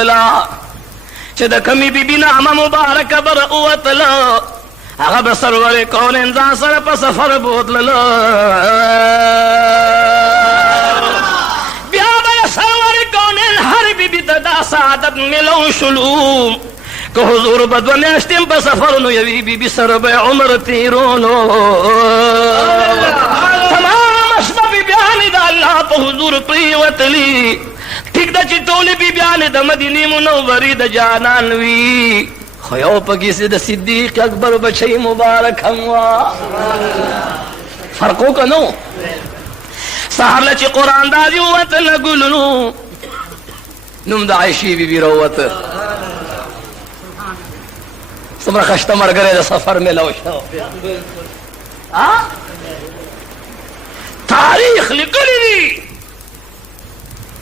تلا چې د کمی بی بی نامه مبارک بر اوتلا هغه به سرور کونین ځان سره په سفر بوتلله بیا به سرور کونین هر بی بی ته دا سعادت ملو شلو که حضور به دوه میاشتې په سفر نو یوې بی بی سره به عمر تیرولو تمام شپه بیبیانې د الله په حضور پرېوتلي ٹھیک دا چی ټولې بیبیانې د مدینې منورې د جانان وي خو یو پکې سي د صدیق اکبر بچی مبارک هم وا فرق وکړه نو سهار له چې قرآن دازي ووتله ګلونو نوم د عایشې بیبي راووته څومره ښایسته ملګری د سفر میلاو شو تاریخ لیکلی دی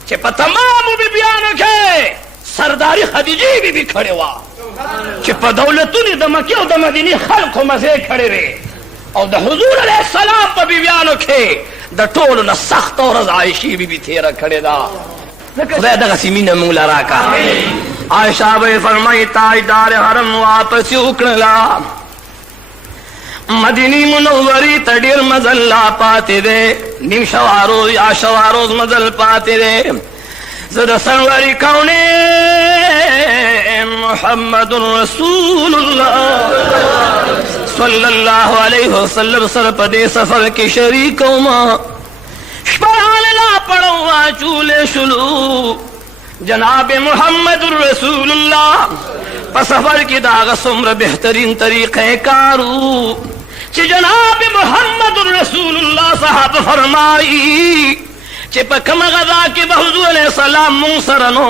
چې په تمامو بیبیانو کې سرداری خدیجې بیبي کړې وه چې په دولتونو د مکې او د مدینې خلکو مزې کړې وې او د حضور علیه السلام په بیبیانو کې د ټولو نه سخته ورځ عایشې بیبي تېره کړې ده خدای دغسې مینه موږ له راکړه عایشه به یې فرمایي تاجدار حرم واپس یې وکړله مدینی منوری ته ډېر مزل لا پاتې دی نیم شوا روز یا شوا روز مزل پاتې دی زه د سروري کونین محمد رسول الله صلی الله علیه وسلم سره په دې سفر کې شریک وم شپه لا پړو واچولې شلو جناب محمد رسول الله په سفر کې د هغه څومره بهترین طریقې کارو چې جناب محمد رسول الله صاحب فرمایي چې په کومه غذا کې به حضور علیه السلام مونږ سره نو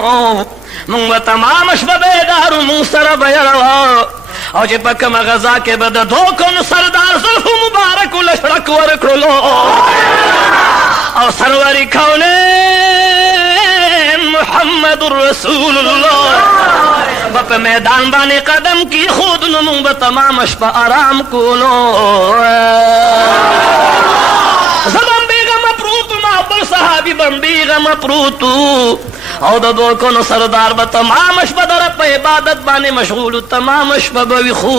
مونږ به تمام شپه بیدارو مونږ سره به یړوه او چې په کومه غذا کې به د دوکن سردار زلفو مبارکو لشړک ورکړلو او سروري کونین محمد رسول الله په میدان باندې قدم کی خود نو مونږ به تمام شپه آرام کولو زبم بیغم پروتو ما بل صحابی بم بیغم پروتو او د دوکونو سردار به تمام شپه در په عبادت باندې مشغول تمام شپه به وي خو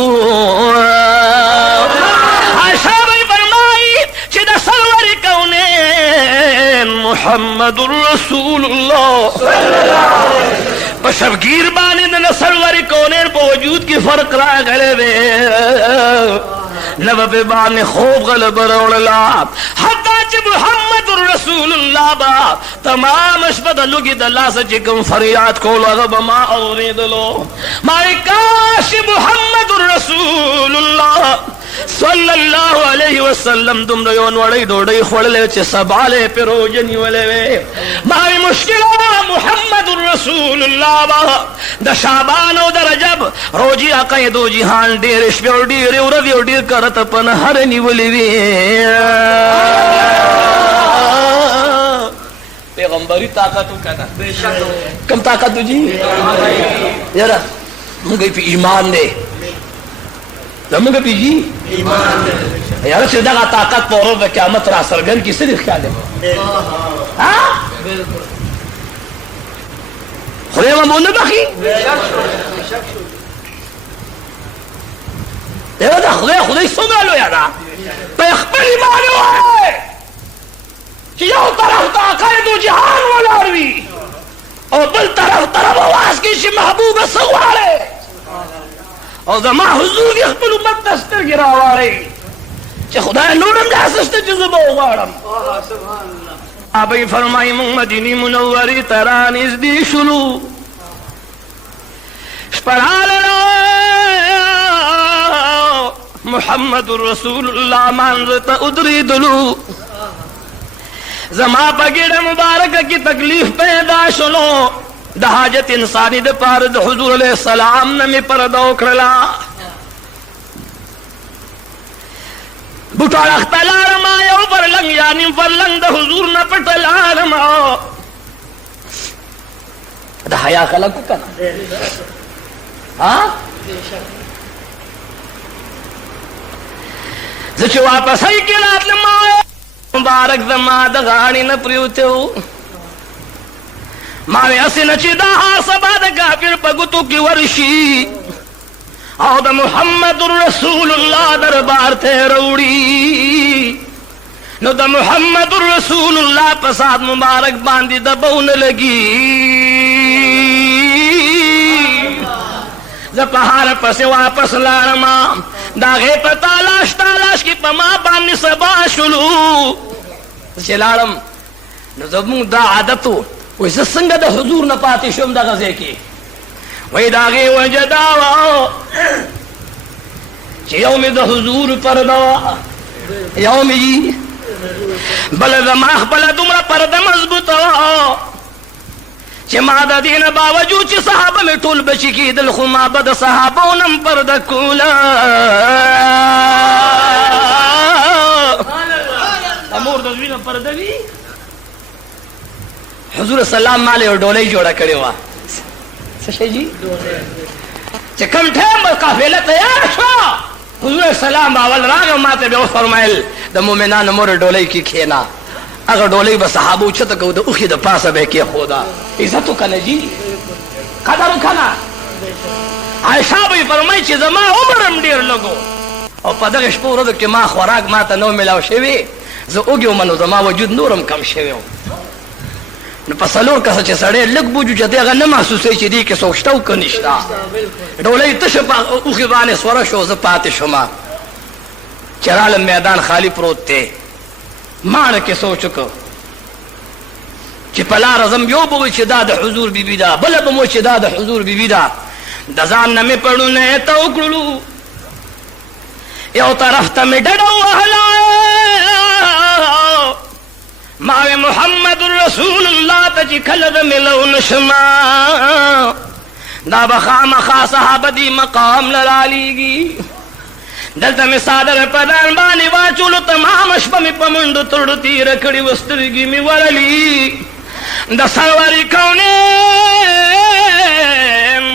عایشه به فرمایي چې د سرور کونین محمد رسول الله په شبگیر باندې د سرور کونین په وجود کې فرق راغلی دی نه به په باندې خوب غلبه راوړله حتی چې محمد رسول الله با تمام شپه د لوږې د لاسه چې کوم فریاد کولو هغه به ما اورېدلو ما کاش محمد رسول الله صلی الله علیه وسلم دومره یو نوړی ډوډۍ خوړلی چې سباله پې روژه نیولې وې ما مشکله محمد رسول الله با د شعبان او د رجب روجي عقید و جهان ډېرې شپې او ډېرې ورځې او ډېر کرته په نهر نیولې وې پیغمبری طاقت وکړه کم طاقت و جی یاره موږ په ایمان دی زمونږ پې جي یاره چې دغه طاقت په ورځ د قیامت را څرګند کړي څه دې خیال دی خدای به مو نه بخي یاره دا خدای څومره لویه ده په خپل ایمان ووایه چې یو طرف ته عقاید و جهان ولاړ وي او بل طرف اواز کې چې محبوبه څه غواړې او زما حضور یې خپل امت ته سترګې راواړئ چې خدای نور هم داسې شته چې زه به وغواړم ابی فرمایي موږ مدینې منورې ته رانږدې شولو شپه راغله محمد رسول الله مانځه ته ودرېدلو زما په ګېډه مبارکه کې تکلیف پیدا شولو د حاجت انسانی د پاره د حضور علیه السلام نه مې پرده وکړله بوټاړه اخته لاړم یو فرلنګ یا نیم فرلنګ د حضور نه پټه لاړم د حیا خلک که نه زه چې واپسۍ کې راتلم مبارک زما د غاړې نه پریوتی و ما وې هسې نه چې دا هر سبا د پگتو کی ورشی او دا محمد رسول اللہ دربار تے روڑی نو دا محمد رسول اللہ پساد مبارک باندی دبون لگی پہاڑ پس واپس لارما داغے پہ تالاش کی پما بانی سبا شلو چلارم نو زمون دا عادتو ویسا سنگا دا حضور نپاتی شم دا غزے کی وی داغے وجداوا چی یوم دا حضور پردوا یوم جی بلد ماخ بلد امرا پرد مضبوطا چی مادا دین باوجود چی صحابہ میں طول بچی کی دل خما بد صحابونم پرد کولا امور دزوین پردوی حضور سلام مالے اور ڈولے جوڑا کرے ہوا سشے جی چی کم ٹھیم قافلہ تیار شو حضور سلام باول راگ ماتے بے فرمائل دا مومنان مور ڈولے کی کھینا اگر ڈولے با صحابو چھتا کہ دا اخی دا پاسا بے کیا خدا عزتو کنے جی قدر کنا عائشہ بھی فرمائی چی زمان عمرم دیر لگو اور پدغش پورو دو کہ ما خوراک ما تا نو ملاو شوی زو اگیو منو زمان وجود نورم کم شویو نو پسلور کسا چی سڑے لگ بوجو چی دیگا نمحسوسی چی دی که سوچتاو کنشتا ڈولی تشپا اوخی بانے سورشو زپاتی شما چرال میدان خالی پروت تے مان کے سوچکو چی پلا رزم یو بوی چی دا حضور بی بی دا بلا بمو چی دا حضور بی بی دا دزان نمی پڑھو نیتا اکڑلو یو طرف تا می ڈڑو احلائے ماوی محمد رسول اللہ تا چی کھلد ملو نشما دا بخام خاص صحابہ دی مقام لرالیگی دلتا می صادر پدان بانی واچولو تمام اشپا می پمندو تردو تیر کڑی وسترگی می ورلی دا سروری کونے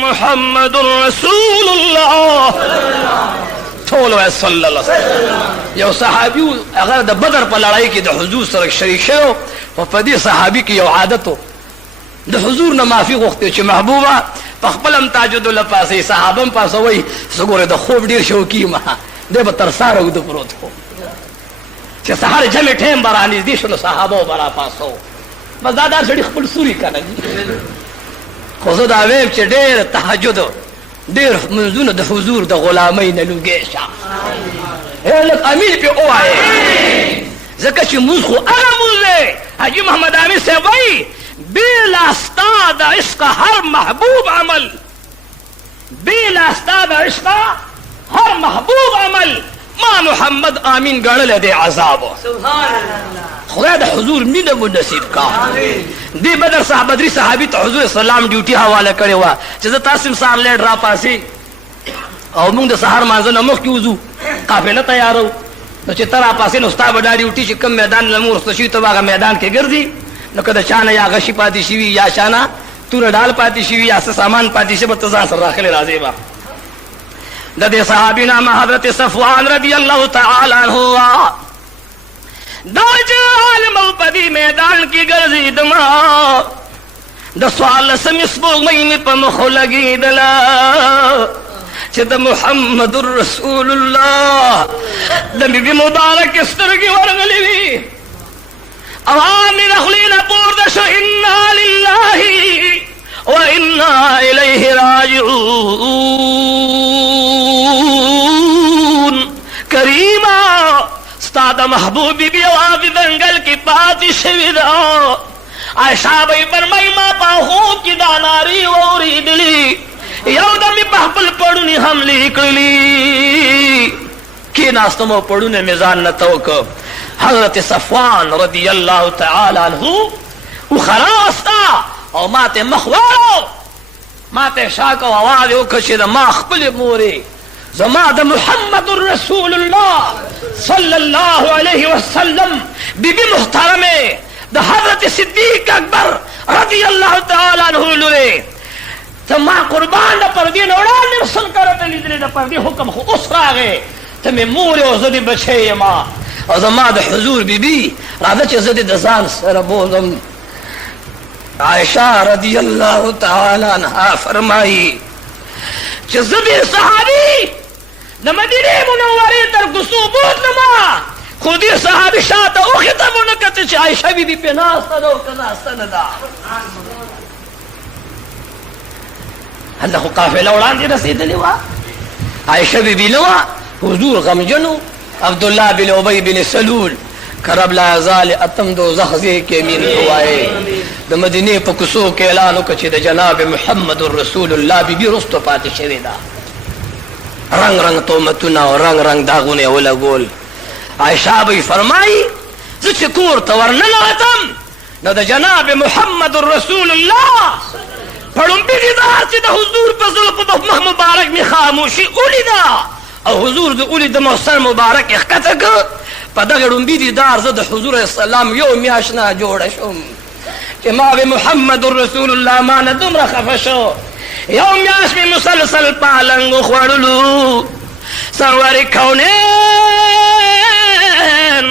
محمد رسول اللہ ٹھولو ہے صلی اللہ علیہ وسلم یو صحابیو اگر دا بدر پا لڑائی کی دا حضور سرک شریک شو و پا دی صحابی کی یو عادتو دا حضور نمافی غوختی چی محبوبا پخپلم تاجدو لپاسی صحابم پاسوئی سگور دا خوب دیر شوکی مہا دے با ترسارو دا پروت ہو چی سہار جمع ٹھیم برانیز دی شنو صحابو برا پاسو بس دادار سڑی خپل سوری کنا جی خوزو دا ویب چی دیر تحجدو دیر منزون دا حضور دا غلامین لوگیشا لک امین پی او آئے زکا چی منز خو اغموزے حجی محمد آمین سے وئی بیل استاد عشق ہر محبوب عمل بیل استاد عشق ہر محبوب عمل ما محمد آمین گڑھ لے دے عذاب خدا دا حضور مینم و نصیب کا دی بدر صاحب بدری صحابی تا حضور سلام ڈیوٹی حوالہ کرے ہوا چیزا تاسم سار لیڈ را پاسی او مونگ دا سہار مانزن امخ کی وضو قافلہ تیارو نو چی ترا پاسی نو ستا بڑا ڈیوٹی چی کم میدان لمور استشوی تو باغا میدان کے گردی نو کدا چانا یا غشی پاتی شوی یا چانا تور ڈال پاتی شوی یا سامان پاتی شوی بتزان سر راخل رازی با دا دے صحابی نام حضرت صفوان رضی اللہ تعالی عنہ دا جال موپدی میدان کی گرزی دما دا سوال سمس بوغمی میں پمخو لگی دلا چھ دا محمد الرسول اللہ دا بی بی مبارک استرگی ورغلی بھی اوامن اخلینا پوردشو انا للہ و انا الیہ راجعون کریمہ استاد محبوب بی آوی دنگل کی پاتی شویدہ عائشہ بھئی فرمائی ما پاہوں کی داناری ووری دلی یودمی پہپل پڑھنی حملی اکڑلی کی ناستمو پڑھنے میزان نتوکو حضرت صفوان رضی اللہ تعالی عنہ او خراستا او ماتے مخوارو ماتے شاکو آوازی اکشید ما اخبل موری زما دا محمد الرسول اللہ صلی اللہ علیہ وسلم بی بی محترمے دا حضرت صدیق اکبر رضی اللہ تعالی عنہ لرے تو ما قربان دا پردی نوڑان نرسل کرتا لیدنے دا پردی حکم خو اس راگے تو میں موری او زدی بچے ما او زما دا حضور بی بی رادا چه زدی دا زان سر بوزم عائشہ رضی اللہ تعالی عنہا فرمائی کہ زبی صحابی د مدینه منوره تر کوڅو بوتلما خو دې صحابي شاته وختم نه کته چې عائشہ بی بی په ناسته ده او که ناسته نه ده. هلته خو قافله وړاندې رسېدلې وه، عائشہ بی بی نه وه، حضور غمجن و. عبداللہ بن ابی بن سلول کرب لا یزال اتم دوزخ زی کے مین ہوائے د مدینه په کوڅو کې اعلان وکړ چې د جناب محمد رسول الله بی بی رستو پاتې شوې ده. رنگ رنگ تومتونه او رنگ رنگ داغونه ولګول. عائشہ بی فرمائی زه چې کور ته ورننوتم نو د جناب محمد رسول الله پړومبي دیدار چې د حضور په زلفو په مخ مبارک می خاموشي ولیده او حضور د اولی د محسن مبارک اخکته که پا دغه ړومبي دیدار زه د حضور السلام یو میاشت نه جوړه شوم چې ما به محمد رسول الله ما نه دومره خفه شو. یو میاشت مې مسلسل پالنګ خوړلو. سرور کونین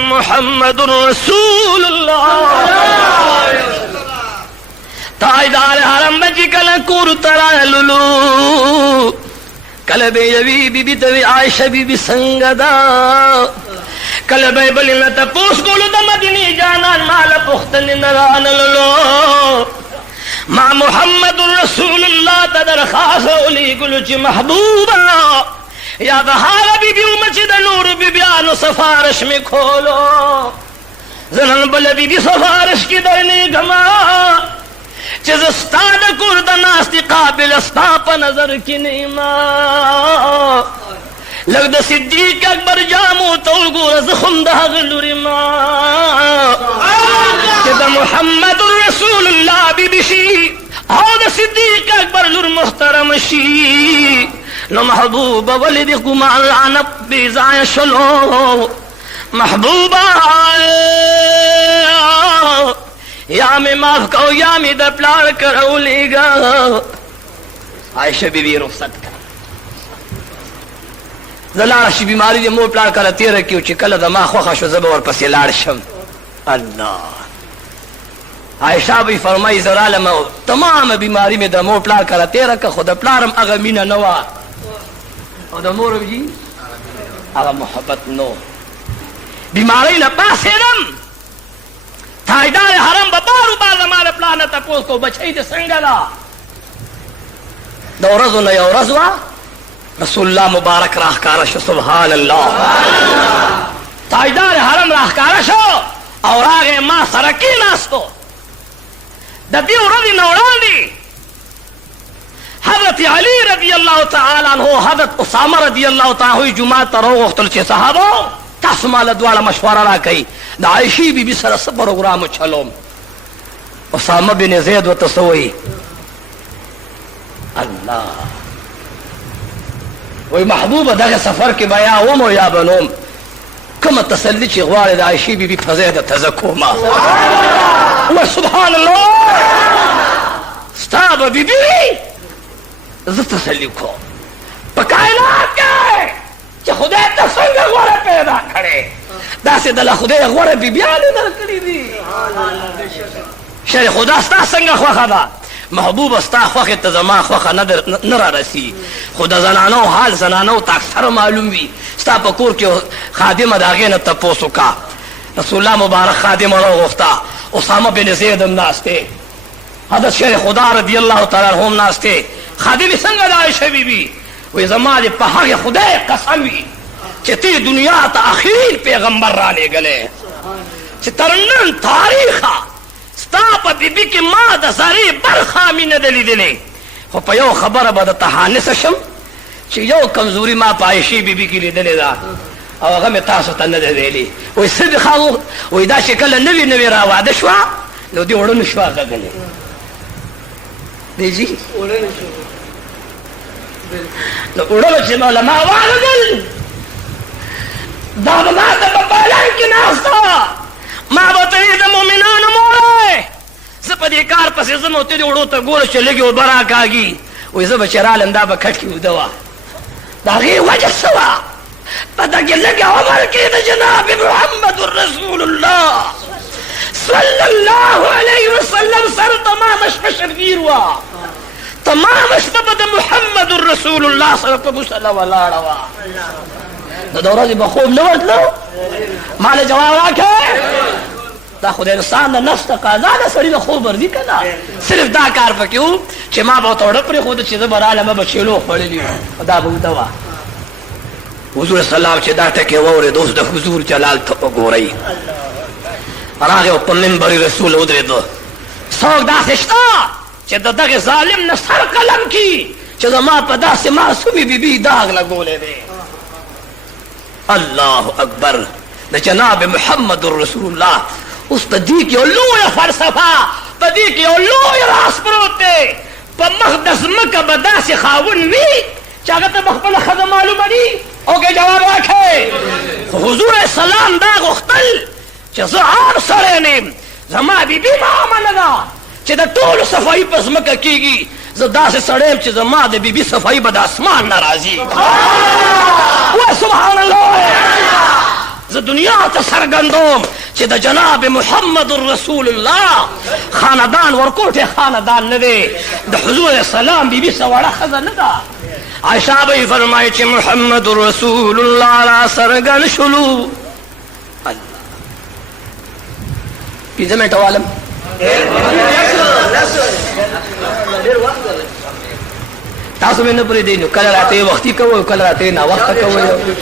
محمد رسول الله تاجدار حرم بچی کله کور تراللو کله به یوی بی بی ته عائشہ بی بی څنګه ده کله به بل نه تپوس کولو د مدینه جانان مال پختن نه رانللو ما محمد رسول الله ته درخواست ولیکلو چې محبوبا یا بهار بی بی مچ د نور بی بیانو سفارش می کھولو زنن بل بی بی سفارش کی درنی گما چې زستا د کور د ناستی قابل ستا په نظر کې نیما لږ د صدیق اکبر جامو ته وګوره زه خم د هغه لورې ما چې د محمد رسول الله بی بی شي او د صدیق اکبر لور محترم شي نو محبوب ولد گمان لعنت بیزای شلو محبوبا یا میں معاف کہو یا میں د پلار کرو لے گا. عائشہ بی بی رخصت کر زلار شي بیماری دې مور پلار کله تیره کیو چې کله د ما خوښه شو زه به ورپسې لاړ شم. الله عائشہ بی فرمائی زرالم تمام بیماری میں د مور پلار کله تیره که خود پلارم هغه مینه نه وه او د مور جی هغه محبت نو. بیماری نه پاسېدم تاجدار حرم به بارو بار زما د پلار نه تپوس کو بچی دې څنګه ده د ورځو نه یو ورځ وه رسول الله مبارک راښکاره شو. سبحان الله تاجدار حرم راښکاره شو او راغې ما سره کېناستو. د دې ورځې نه وړاندې حضرت علی رضی اللہ تعالی عنہ حضرت اسامہ رضی اللہ تعالی عنہ جمعه ته راوغوښتل چې صحابو تاسو مال دواړه مشوره راکئ د عائشې بی بی سره څه پروګرام چلوم. اسامہ بن زید ورته څه وایي الله وای محبوبه دغه سفر کې به یا وم او یا بنوم کومه تسلی چې غواړې د عائشې بی بی په ځای د تزکوما و سبحان الله ستا به بی بی زه تسلی کوم په کائنات کې چې خدای ته څنګه غوره پیدا کړې داسې دله خدای غوره بیبیانې درکړي دي. شر خدا ستا څنګه خوښه ده محبوب ستا خوښې ته زما خوښه نه رارسي خو د زنانو حال زنانو ته اکثر معلوم وي. ستا په کور کې خادمه د هغې نه تپوس وکړه رسول الله مبارک خادمه راوغوښته اسامه بن زید هم ناستې حضرت شیخ خدا رضی الله تعالی عنہ هم ناستې. خادمې څنګه د عائشہ بی بی وی زما دې په هغې خدای قسم وي چې تی دنیا ته اخیر پیغمبر را لېږلی چې تر نن تاریخه ستا په بی بی کې ما د ذرې برخه مې نه ده لیدلې. خو په یو خبره به درته حانثه شم چې یو کمزوري ما په عایشې بی بی کې لیدلې ده او هغه مې تاسو ته نه ده ویلې. وایي صدقه وایي دا چې کله نوې نوې را واده شوه نو دې وړه نه شوه غږلې دی جي نو وړه چې علما واغږل دا به ما ته په پالن کې ناسته ما به ته د مؤمنانو موره زه په دې کار پسې ځم او ته دې وړو ته ګوره چې لږې اوبه راکاږي وایي زه به چې رالم دا به کټ کې اوده وه د هغې وجه څه وه په دغې لږ عمر کې د جناب محمد رسول الله صلی اللہ علیہ وسلم سر تمام شبگیر ہوا تمام شبت محمد الرسول اللہ صلی اللہ علیہ وسلم ولاڑا ہوا دورہ دی بخوب نورت لو مال جواب آکھے دا خود انسان دا نفس تقاضا دا سڑی دا خوب برزی کنا صرف دا کار پا کیوں چھ ماں بہت اوڑک پری خود چیز برال میں بچیلو پڑی لیو دا بہت دوا حضور صلی اللہ علیہ دا ٹکے وورے دوست دا حضور جلال تھو گو رئی راگے اوپا منبری رسول ادرے دو سوک دا سشتا چھ دا دا ظالم نے سر قلم کی چھ دا ماں پا دا سے معصومی بی بی داغ لگولے دے اللہ اکبر دا جناب محمد الرسول اللہ اس پا دی کی علوی فرصفہ پا دی کی علوی راس پروتے پا مقدس مکہ بدا سے خاون وی چاگتا مخبل خدا معلوم دی اوکے جواب رکھے حضور سلام داغ اختل چا زعام سرینیم زما بی بی معاملہ چا دا طول صفائی پس مکہ کی گی زدا سے سڑیم چا زما دا بی بی صفائی بدا اسمان نرازی وہ سبحان اللہ ز دنیا تا سرگندوم چی دا جناب محمد الرسول اللہ خاندان ورکوٹ خاندان ندے دا حضور سلام بی بی سوارا خزا ندا عائشہ بھئی فرمائی چی محمد الرسول اللہ لا سرگن شلو پیزے میں ٹوالم تاسو میں نپری دینو کل راتے وقتی کوئی کل راتے نا وقت کوئی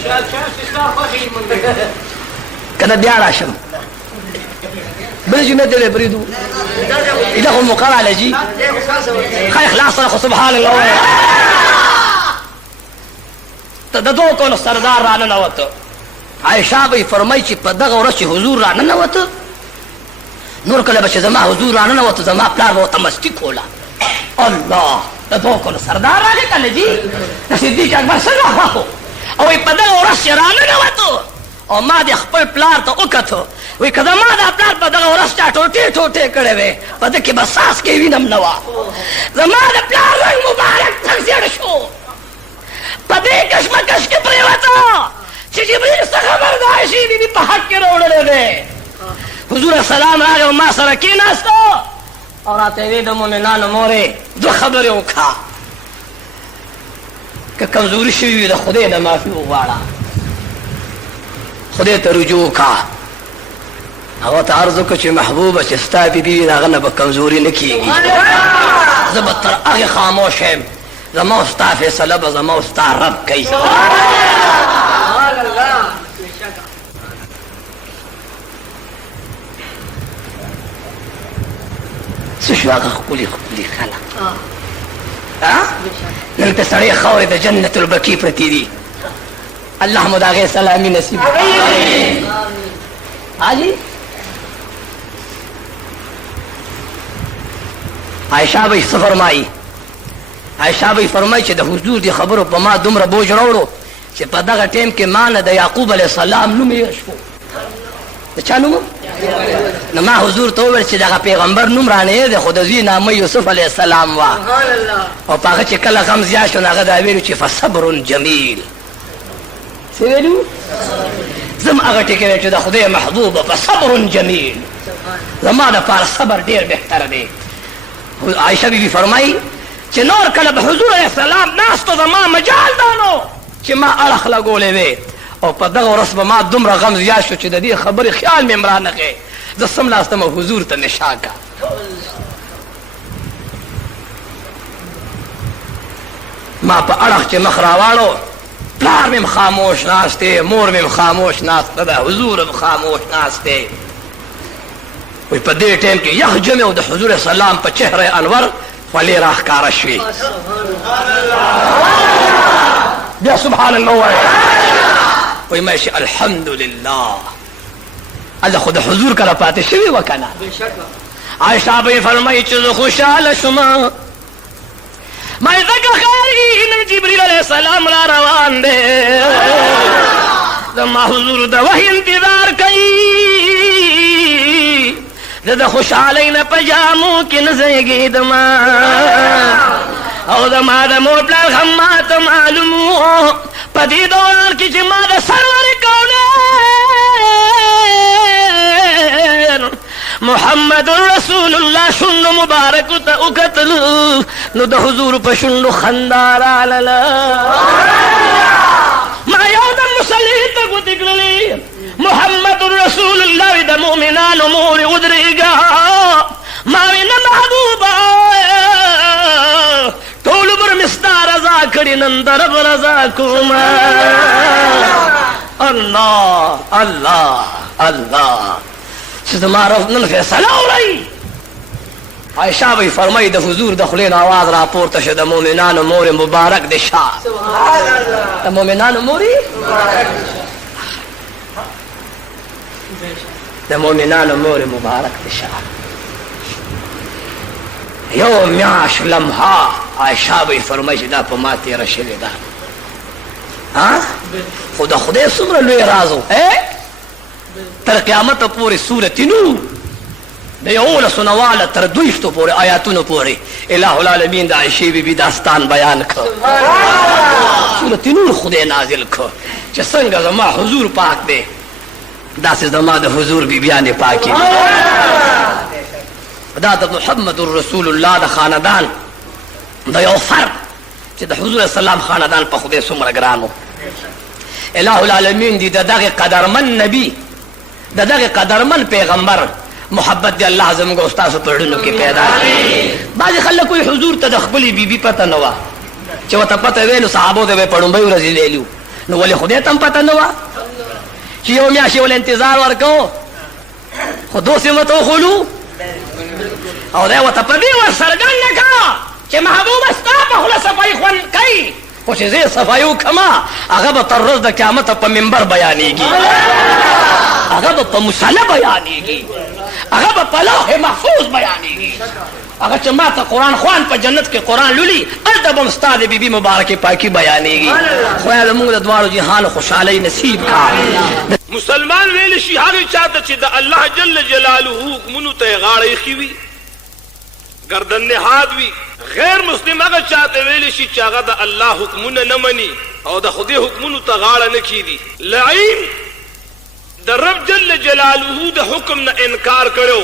کنا بیا راشم بل جی میں دلے پریدو ادھا خود مقرع لے جی خواہ اخلاص رکھو سبحان اللہ تددو کونو سردار رانا نواتو عائشہ بھئی فرمائی چی پدغ ورس چی حضور رانا نواتو نور کلے بچے زما حضور رانا نواتو زما پلار وہ تمستی کھولا اللہ تدو کونو سردار رانے کلے جی صدیق اکبر سنگا خواہو اوی پدغ ورس چی رانا نواتو اور ماں دے خپل پلار تا اکتو وی کدا ماں دا پلار پا دغا ورس چا ٹوٹے ٹوٹے کڑے وے پا دکی بساس کے وینم نوا زما دا پلار رنگ مبارک تک زیڑ شو پا دے کشمکش کے پریواتا چی جبریل سا خبردائشی بی بی پا حق کے روڑ لے دے حضور السلام آگے و ماں سرکی ناستو اور آتے وی دمو میں نانو مورے دو خبر اوکھا کہ کمزوری شوی دا خودے دا معافی اغوارا خودے تا رجوع کا او تا عرضو کچھ محبوب چستا بی بی ناغن با کمزوری نکی گی زبتر اغی خاموش ہے زما استا فیصلہ با زما استا رب کئی سشواغ خقولی خقولی خلا نلتے سڑے خور دا جنت البکی پرتی دی اللہ مداغے سلامی نصیب آجی عائشہ بھئی فرمائی عائشہ بھئی فرمائی چھے دا حضور دی خبرو پا ما دمرا بوجھ روڑو چھے پا دا ٹیم کے مانا دا یعقوب علیہ السلام نمی اشکو دا چا نمو نما حضور توور چھے دا پیغمبر نمرانے دے خود ازوی نامی یوسف علیہ السلام وا اور پاگا چھے کل غم زیاشو ناغا دا ویلو چھے فصبر جمیل سویلو زم اغٹی کے ویچو دا خدای محبوب فصبر جمیل زما دا پار صبر دیر بہتر دے عائشہ بی بی فرمائی چھ نور کلب حضور علیہ السلام ناستو زما مجال دانو چھ ما ارخ لگولے وے اور پا دغو رسم ما دمرا غم زیاشو چھ دا دی خبر خیال میں مرانقے زسم لاستم حضور تا نشاکا ما پا ارخ چھ مخراوانو پلار میں خاموش ناستے مور میں خاموش ناستے دا حضور میں خاموش ناستے وی پا دے ٹیم کی یک جمع دا حضور سلام پا چہر انور ولی راہ کارشوی بیا سبحان اللہ وی میں الحمدللہ اللہ خود حضور کلا پاتے شوی وکنا عائشہ بھئی فرمائی چیز خوشحال شما میں ذکر خیری جبریل علیہ السلام را روان دے دما حضور دا وحی انتظار کئی دا خوشحالین پجامو کی نزیگی دما او دما دا موبلا غمات معلومو پدی دوران کی جما دا سرور کونین محمد رسول الله شنو مبارک ته وکتل نو د حضور په شنو خندار علالا ما یو د مصلی ته ګوتګللی محمد رسول الله د مؤمنانو مور ودریګا ما وینا محبوبا ټول بر مستار رضا کړي نن درب رضا کوما اللہ اللہ اللہ معروف نن فیصلہ ہو رہی عائشہ بھائی فرمائی د حضور د خلین آواز را پورته شه د مؤمنانو مور مبارک د شاه د مؤمنانو مور د مؤمنانو مور مبارک د شاه یو میاش لمحه عائشہ بھائی فرمائی چې دا په ما تیره شوې ده خدا خدای څومره لوی رازو تر قیامت پورې سورت نور د یولسو نه واله تر 200 پورې آیاتونو پورې الہ العالمین د عائشې بیبي داستان بیان کړ سورت نور خدای نازل کړ چې څنګه زما حضور پاک دی داسې زما د حضور بیبیانې پاکې دا د محمد رسول الله د خاندان د یو فرد چې د حضور السلام خاندان په خدای څومره ګرانو الہ العالمین دی دغه قدرمن نبی دغه قدرمن پیغمبر محبت دی الله زموږ استاد پرړونو کې پیدا کړي بعض خلک کوئی حضور ته د خپل بیبي پته نه و چې وته پته ویلو صحابو ته پړم به ورځي لیلو نو ولې خدای ته پته نه و چې یو میاشي ول انتظار ورکو خو دوسه متو خلو او دا وته په دې ور سرګن نه کا چې محبوب استا په خلاص صفای خون کوي خو چې زه صفایو کما هغه به تر ورځ د قیامت په منبر بیانېږي هغه به په مصلی بیانېږي هغه به په لوح محفوظ بیانېږي هغه چې ما ته قرآن خوان په جنت کې قرآن لولي هلته به استاد بیبي مبارکې پاکي بیانېږي خدای زموږ د دواړو جهان خوشحالۍ نصیب کړه مسلمان ویل شي هغه چاته چې د الله جل جلاله حکمونو ته غاړه ایښې وي گردن نهاد وي غیر مسلم هغه چاته ویل شي چې هغه د الله حکمونه نه مني او د خدای حکمونو ته غاړه نه کیدي لعین د رب جل جلاله د حکم نه انکار کړو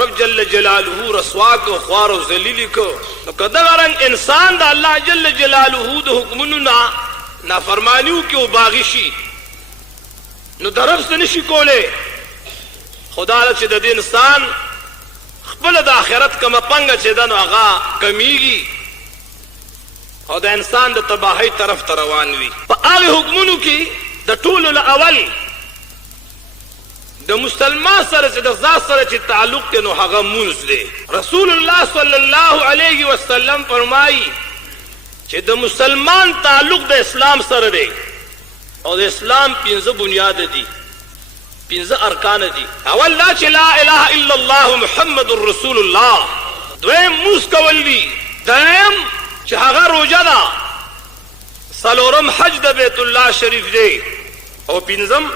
رب جل جلاله رسوا کو خوار او ذلیل کو نو کدا رنگ انسان د الله جل جلاله د حکمونو نه نافرمانیو کې او باغی شي نو درب څه نشي کوله خدا له چې د انسان خپل د آخرت کما پنګه چې دنو هغه کمیږي او د انسان د تباہی طرف ته روان وي په هغه حکمونو کې د ټولو الاول د مسلمان سره چې د ذات سره چې تعلق دی نو هغه مونږ دی رسول الله صلی الله علیه وسلم فرمایي چې د مسلمان تعلق د اسلام سره دی او د اسلام 5 بنیاد دي 5 ارکان دي اول لا چې لا اله الا الله محمد رسول الله دویم موس کول دي دریم چې هغه روزه ده څلورم حج د بیت الله شریف دی او پنځم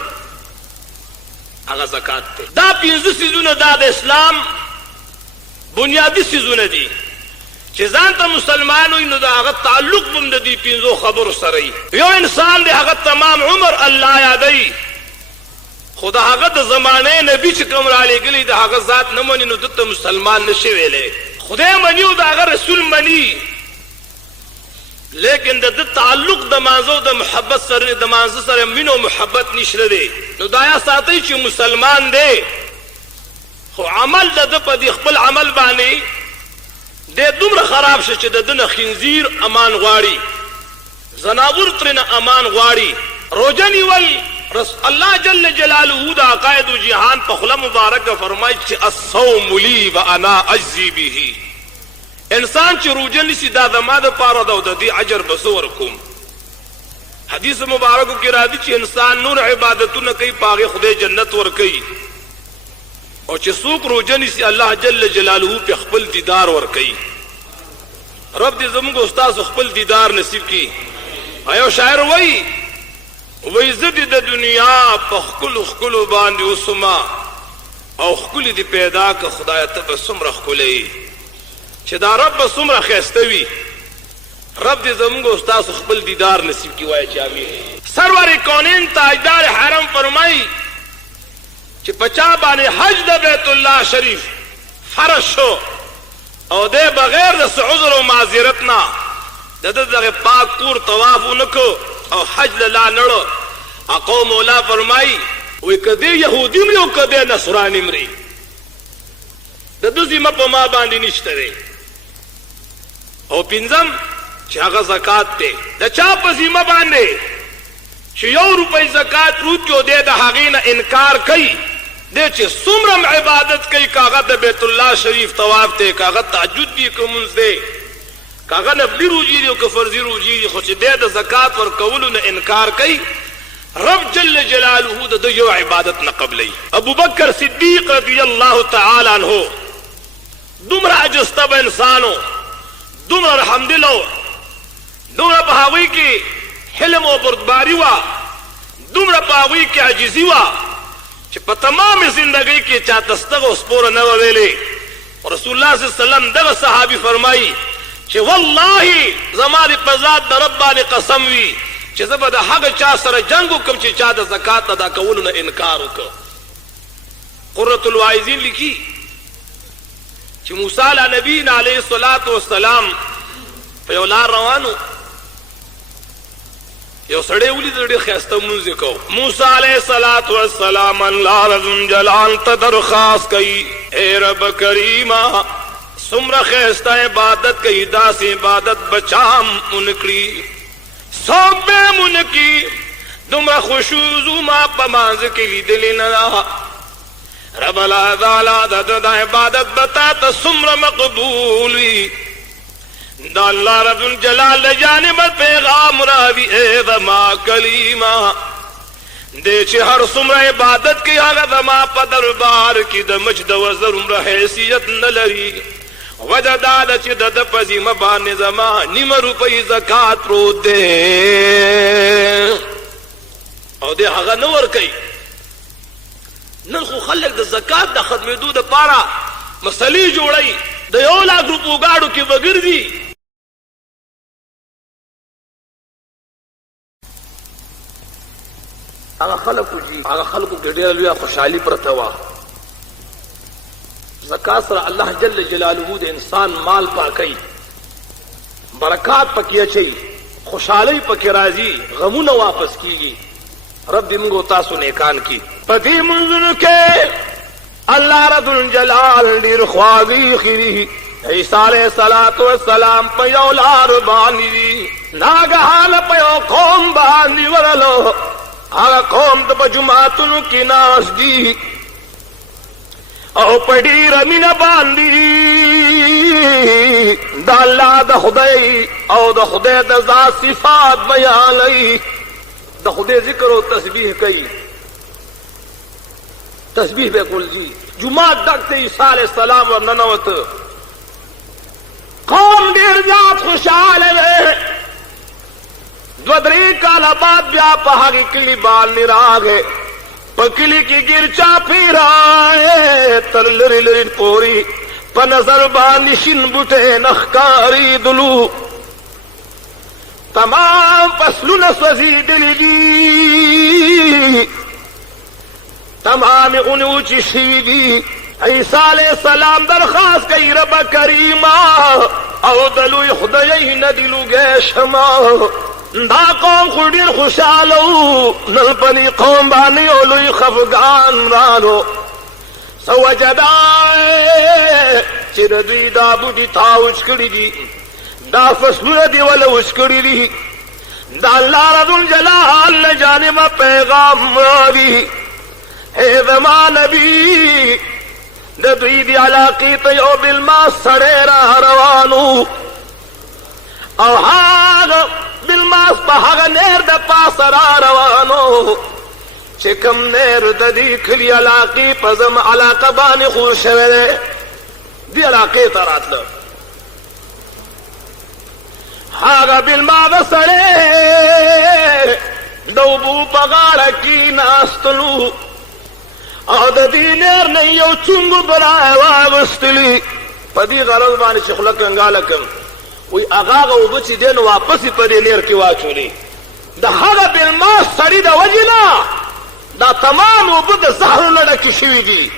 هغه زکات دی دا 5 سيزونه د اسلام بنیادی سيزونه دي چې ځان ته مسلمان وي نو دا هغه تعلق هم د دې 5 خبرو سره یو انسان دی هغه تمام عمر الله یادوي خدا هغه د زمانه نبی چې کوم را لګلی د هغه ذات نه مني نو دته مسلمان نشي ویلې خدای مني او د هغه رسول مني لیکن د تعلق د مانزو د محبت سره د مانزو سره مینو محبت نشره دی نو دایا ساتي چې مسلمان دی خو عمل د په خپل عمل باندې د دومره خراب شي چې د دنه خنزیر امان غواړي زناور ترنه امان غواړي روزنی ول اللہ جل جلالہ دا عقائد و جہان پخلا مبارک فرمائی چھ الصوم لی و انا اجزی بھی انسان چھ روجن سی دا دما دا پارا دا دی عجر بسور کم حدیث مبارک کی رادی چھ انسان نور عبادتو نکی پاگے خدای جنت ور کئی اور چھ سوک روجن سی اللہ جل جلالہ پہ خپل دیدار ور کئی رب دی زمانگو استاذ خپل دیدار نصیب کی ایو شاعر وئی وی زدی د دنیا په خکلو باندې وسما او خکل دی پیدا که خدای ته به څومره ښکلی چې دا رب به څومره ښایسته وي رب دې زموږ استاد خپل دیدار نصیب کی وایي چې امین سرور کونین تاجدار حرم فرمایي چې پچا باندې حج د بیت الله شریف فرض شو او دې بغیر د عذر او معذرت نه دغه پاک کور طواف ونکو او حج لا نړو اقوم مولا فرمای وی کدی يهودي مې او کدی نصراني مې د دوی په ما باندې نشته دی او پنځم چې هغه زکات ته د چا په ذمہ باندې چې 1 روپۍ زکات روکو دی د هغې نه انکار کوي دی چې څومره عبادت کوي کاغه د بیت الله شریف طواف ته کاغه تهجد دی کومز دی کاغه نفلی روجی دی او که فرضی روجی دی خو چې دی د زکات ورکولو نه انکار کوي رب جل جلاله د یو عبادت نه قبلی ابو بکر صدیق رضی الله تعالی عنہ دومره اجستب انسانو دومره رحمدلو دومره په هغوی کې حلم او بردباری وا دومره په هغوی کې عاجزي وا چې په تمام زندگی کې چا دستغه سپوره نه ویلې رسول الله صلی الله علیه وسلم دغه صحابي فرمایي چې والله زما دې په ذات د رب باندې قسم وي چې زه به د هغه چا سره جنګ وکړم چې چا د زکات ادا کولو نه انکار وکړ قرة الواعظین لیکي چې موسی علیه نبینا علیه الصلاۃ والسلام په یو لار روانو یو سړی ولید ډېر ښایسته لمونځ یې کو موسی علیه الصلاۃ والسلام الله رب جلال ته درخواست کوي اے رب کریما څومره ښایسته عبادت کوي داسې عبادت بچام انکړي څوک به مونکي دومره خشوع زما په منځ کې لیدلې نه رب العزالا د عبادت بتا ته څومره مقبول وي دا اللہ رب الجلال جانب پیغام راوی اے زما کلیمہ دے چھ ہر څومره عبادت کی هغه زما په دربار کې د مجد و زرمره حیثیت نه لري وجه دا ده چې د په ذمه باندې زما نیمه روپۍ زکات پروت دی او دې هغه نه ورکوي نن خو خلک د زکات د ختمېدو دپاره مسلې جوړوي د 1 لاک روپو ګاډو کې وګرځي هغه خلکو کې ډېره لویه خوشحالي پرته وه زکات سره الله جل جلاله د انسان مال پاکوي برکات پکې اچوي خوشحالي پکې راځي غمونه واپس کیږي رب دې موږ تاسو نیکان کی په دې منځونو کې الله رب الجلال ډېر خواږي خیري عیسی علیه السلام په یو لار باندې ناګهان په یو قوم باندې ورلو هغه قوم د په جوماتونو کې ناست دي او په ډېره مینه باندې د الله د خدای او د خدای د ذات صفات بیانوي د خدای ذکر او تسبیح کوي تسبیح به کول جی جمعات ډک ته عیسی علیه السلام ورننوته قوم ډېر زیات خوشحاله دی 2-3 کاله بعد بیا په هغې کلي باندې راغی په کلي کې ګیر چاپې رایې تر لرې لرې پورې په نظر باندې شین بوټی نه ښکارېدلو تمام فصلونه سوځېدلي دي تمام اونې وچې شوي دي عیسی علیه السلام درخواست کوي رب کریما او د لوی خدای نه دې لوګی شمه دا قوم خو ډېر خوشحاله وو نن په دې قوم باندې یو لوی خفګان رالو څه وجه دا چې د دوی دا بوټي تا وچ کړي دي دا فصلونه دې وله وچ کړي دي دا الله رب الجلال له جانبه پیغام راوي اے زما نبی د دوی دی علاقې ته یو بالماس سړی را روانو او هغه بالماس په هغه نهر د پاسه را روانو چې کوم نهر د دې کلي علاقې په زم علاقه باندې خور شوی دی دې علاقې ته راتله هغه بالماس سړی د اوبو په غاړه کېناستلو او د دې نهر نه یو چونګو به راواغوستلي په دې غرض باندې چې خوله کنګاله کړم وی هغه اوبه چې دی نو واپس یې په دې نهر کې واچولې د هغه بالماس سړي د وجې نه دا تمام اوبه د زهرو ډکې شوي دي.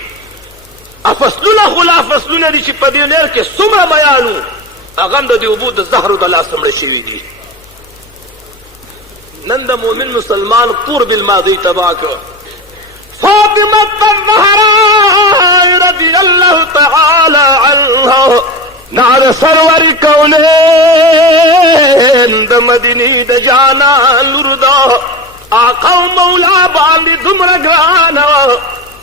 فصلونه خو لا فصلونه دي چې په دې ليل کې څومره بیانو هغه هم د دې اوبو د زهرو د لاسه مړه شوي دي. نن د مؤمن مسلمان کور بالماضي تباه کړ. فاطمه الزهراء رضی الله تعالی عنها نار سرور کونین د مدینی د جانا لور دا آقا و مولا باندې دومره ګرانه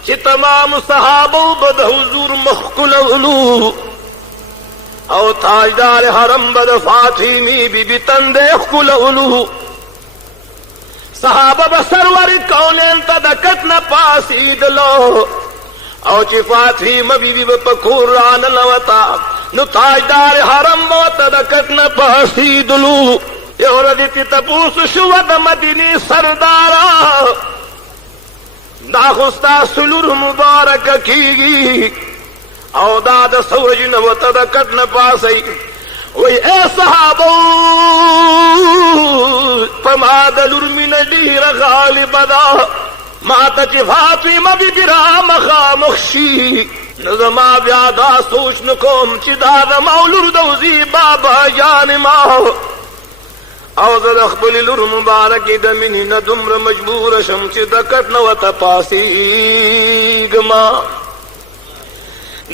چې تمام صحابه به د حضور مخ کولولو او تاجدار حرم به د فاطمې بیبي تندې ښکلولو. صحابه به سرور کونین ته د کټ نه پاسېدلو او چې فاطمه بیبي به په کور راننوته نو تاجدار حرم به ورته د کټ نه پاسېدلو. یو ورځ چې تپوس شوه د مدینې سرداره دا خو ستاسو لور مبارکه کېږي او دا د څه وجې نه ورته د کټ نه پاسئ. وی اے صحابو په ما د لور مینه ډېره غالبه ده ما ته چې فاطمه بیبي را مخامخ شي نو زما بیا دا سوچ نه کوم چې دا زما لور د وزي بابا جان ما او زه د خپلې لور مبارکې د مینې نه دومره مجبوره شم چې د کټ نه ورته پاسېږم.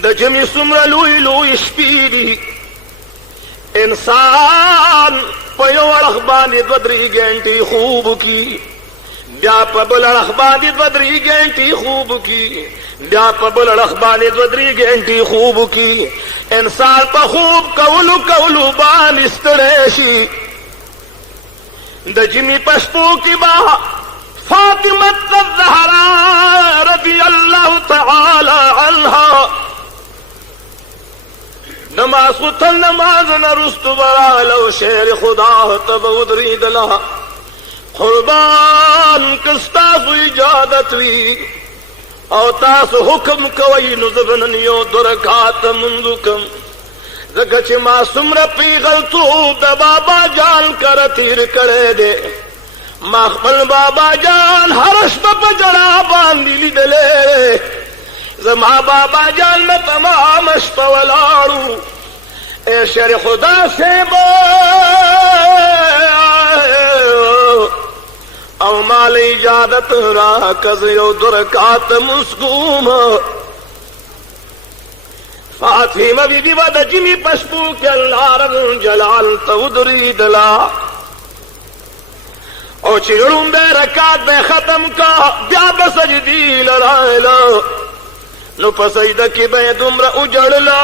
د جمعې څومره لوی لوی شپې دي انسان په یو اړخ باندې دوه درې ګنټې خوب کي بیا په بل اړخ باندې دوه درې ګنټې خوب کي بیا په بل اړخ باندې دوه درې ګنټې خوب کي. انسان په خوب کولو باندې ستړی شي. د جمعې په شپو کې به فاطمه الزهراء رضی الله تعالی عنها نماز خودتل نماز نرستو براله شعر خدا ته به ودرېدله. قربان که ستاسو اجازت وي او تاسو حکم کوئ نو زه به نن یو دوه رکعاته لمونځ وکړم ځکه چې ما څومره پیغلتوب د بابا جان کره تیر کړی دی. ما خپل بابا جان هره شپه په جړا باندې لیدلی. زما بابا جان نه تمامه شپه ولاړو. اے شر خدا صاحب او مال اجازت راکه زه یو دوه رکعاته لمونځ کوم. فاطمه بیبي به د جمعې په شپو کې الله رب جلال ته ودرېدله او چې لومړی رکعت به ختم کا بیا به سجدې لرایله نو په سجده کې به یې دومره وجړله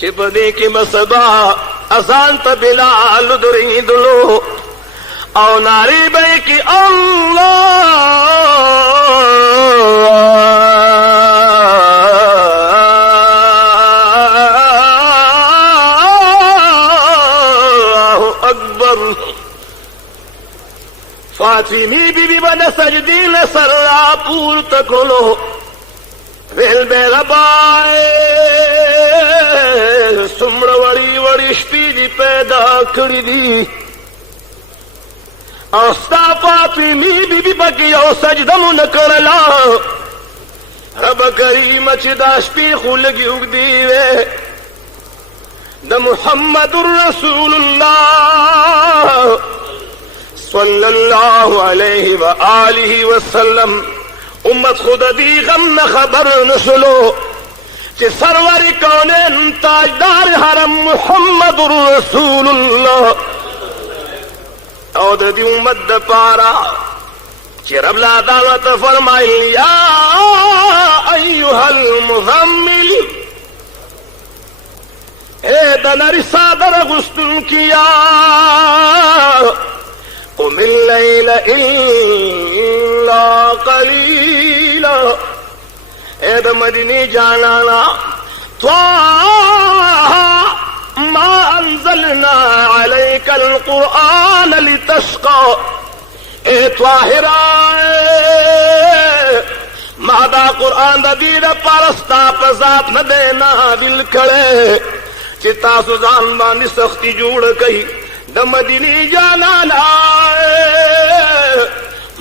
چې په دې کې به سبا اذان ته بلال ودرېدلو او نارې به یې کې فاطمی بیبی به د سجدې نه سر راپورته کړلو. ویل به ربای څومره وړې وړې شپې دې پیدا کړي دي او ستا فاطمې بیبي پکې یو سجده مو نه کړله. رب کریمه چې دا شپې خو لږې اوږدې وې د محمد رسول الله صلی اللہ علیہ وآلہ وسلم امت خود دی غم نہ خبر نسلو کہ سرور کونین تاجدار حرم محمد رسول اللہ او دی امت دا پارا کہ رب لا دعوت فرمائی یا ایوہ المزمل اے دنر صادر غسل کیا قم الليل إلا قليلا. اے دا مدینی جانانا طه ما انزلنا عليك القرآن لتشقى. اے طاہرہ ما دا قرآن دا دید پرستا پزاد نہ دینا دل کھڑے چی تاسو ځان باندې سختی جوړ کئی د مدینی جانانا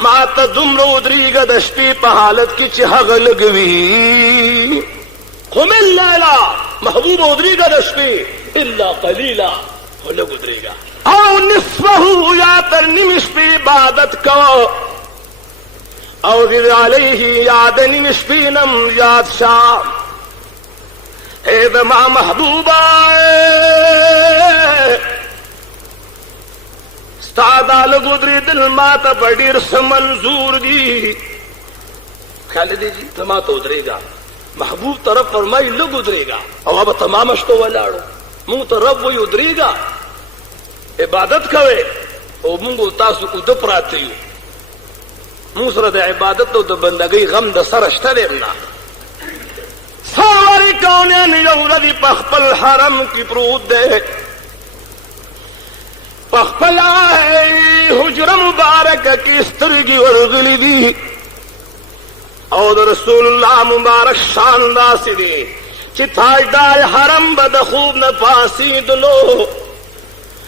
ما ته دومره ودرېږه د شپې په حالت کې چې هغه لږوي. قم اللیلا محبوب ودرېږه د شپې الا قلیلا خو لږ ودرېږه. او نصفه یا تر نیم شپې عبادت کوه او زد علیه یا د نیم شپې نم زیات شه. اے زما محبوبه ستا دا لږ ودرېدل ما ته په ډېر څه منظور دي. خیال دی جی ته ما ته ودرېږه. محبوب ته رب فرمایي لږ ودرېږه او هغه تمامه شپه ولاړو. مونږ ته رب وایي ودرېږه عبادت کوئ او مونږ تاسو اوده پراته یو. مونږ سره د عبادت او د بندګۍ غم د سره شته دی نه. سرور کونین یو ورځې په خپل حرم کې پروت دی، په خپله حجره مبارکه کې سترګې ورغلي دي او د رسول الله مبارک شان داسې دی چې تاجدار حرم به د خوب نه پاسېدلو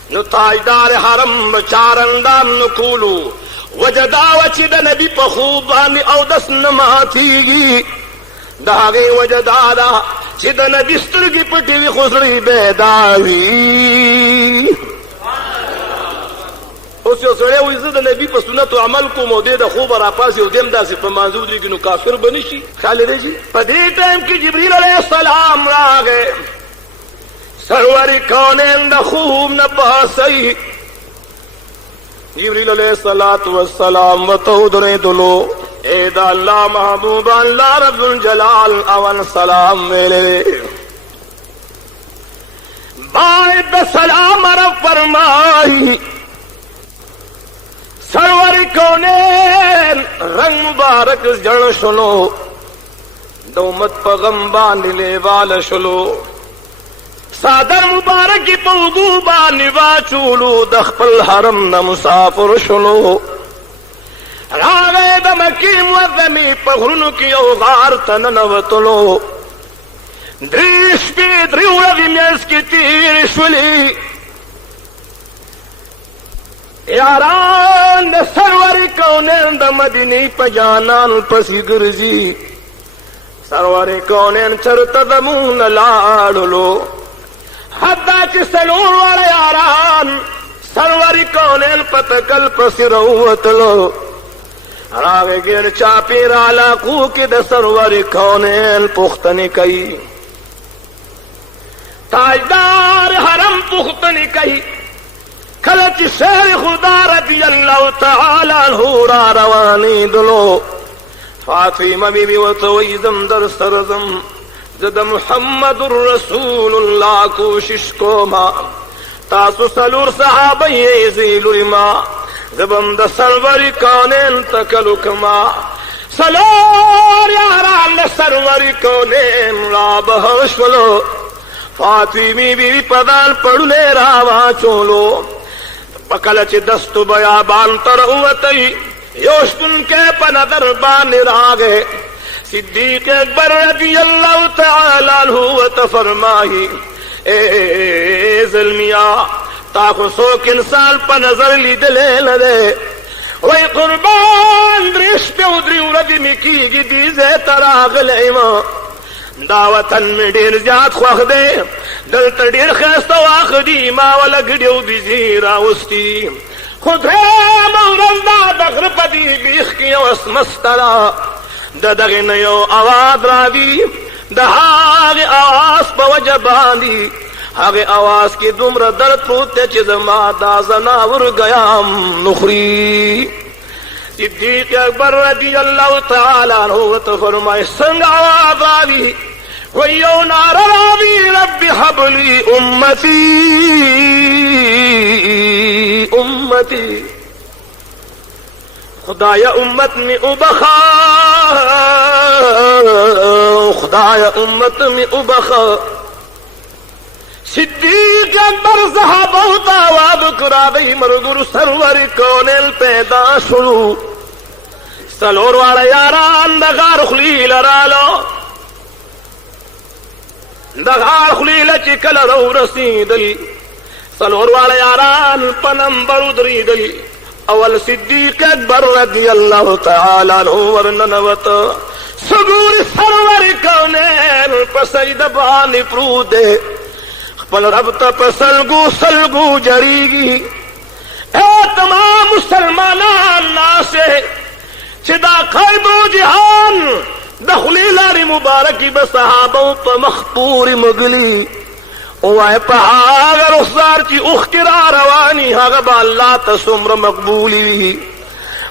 نو تاجدار حرم به چارندام نه کولو. وجه دا وه چې د نبي په خوب باندې اودس نه ماتېږي. د هغې وجه دا ده چې د نبي سترګې پټې وي خو زړه بیدار وي. اوس یو سړی وایي زه د نبي په سنتو عمل کوم او دی د خوبه راپاسي او دی هم داسې په مانځه ودرېږي نو کافر به نه شي. خیال دی جي په دې ټایم کې جبریل علیه السلام راغی. سرور کونین د خوب نه پاسی جبریل علیہ الصلوۃ والسلام ورته ودرېدلو. اے دا اللہ محبوب اللہ رب الجلال اول سلام ویلے باید سلام رب فرمائی. سرور کونین رنگ مبارک جڑ شلو د امت په غم باندې لیوال شلو. صادر مبارک په اوږو باندې واچولو د خپل حرم نه مسافر شلو. راغی د مکې معظمې په غرونو کې یو غار ته ننوتلو. درې شپې درې ورځې منځ کې تېرې شولې. یاران د سرور کونین د مدینې په جانان پسې ګرځي. سرور کونین چرته زمونږ نه لاړلو حتی چې څلور واړه یاران سرور کونین په تکل پسې راووتلو. راغی ګیر چاپېر علاقو کې د سرور کونین پوښتنې کوي. تاجدار حرم پوښتنې کوي. کله چې شهر خدا رضی الله تعالی عنه را روانېدلو فاطمه بیبي ورته وایي زم در سره ځم زه د محمد رسول الله کوشش کوما تاسو څلور صحابه یې زیلوی ما زه به هم د سرور کونین تکلو کما. څلور یاران د سرور کونین را بهر شولو. فاطمې بیبي په ځان پړولی را واچولو. په کله چې دستو بیابان ته راووتی یو شپونکی په نظر باندې راغی. صدیق اکبر رضی اللہ تعالی عنہ ورته فرمایي اے زلمیا تا خو څوک انسان په نظر لیدلی نه دی. وایي قربان درې شپې او درې ورځې مې کېږي دې ځای ته راغلی یم. دا وطن مې ډېر زیات خوښ دی. دلته ډېر ښایسته واښه دي ما وله ګډې او بیزې راوستي. خو درېیمه ورځ دا د غره په دې بیخ کې یو اسمسته ده. د دغې نه یو اواز راځي. د هغې اواز په وجه باندې هغې اواز کې دومره درد پروت دی چې زما دا زناور ګیام نخوري. صدیق اکبر رضی اللہ تعالی عنہ ورته فرمایي څنګه اواز راځي؟ وایي یو ناره راځي رب هب لي امتي امتي خدایا امت میں ابخا خدایا امت میں ابخا. صدیق اکبر صحابہ ته آواز کراوی مرګرو سرور کونین پیدا شلو. څلور واړه یاران د غار خولې لرالو. د غار خولې له چې کله راورسېدل څلور واړه یاران په نمبر ودرېدل. اول صدیق اکبر رضی اللہ تعالی عنہ ورننوت سگور سرور کونین پسید بانی پرودے خپل رب تا پسلگو سلگو جریگی اے تمام مسلمانان ناسے چدا خیبر جہان دخلی لاری مبارکی بصحابوں پا مخپوری مگلی اوائے پہاگ رخصار چی اخترا روانی حغبا اللہ تسمر مقبولی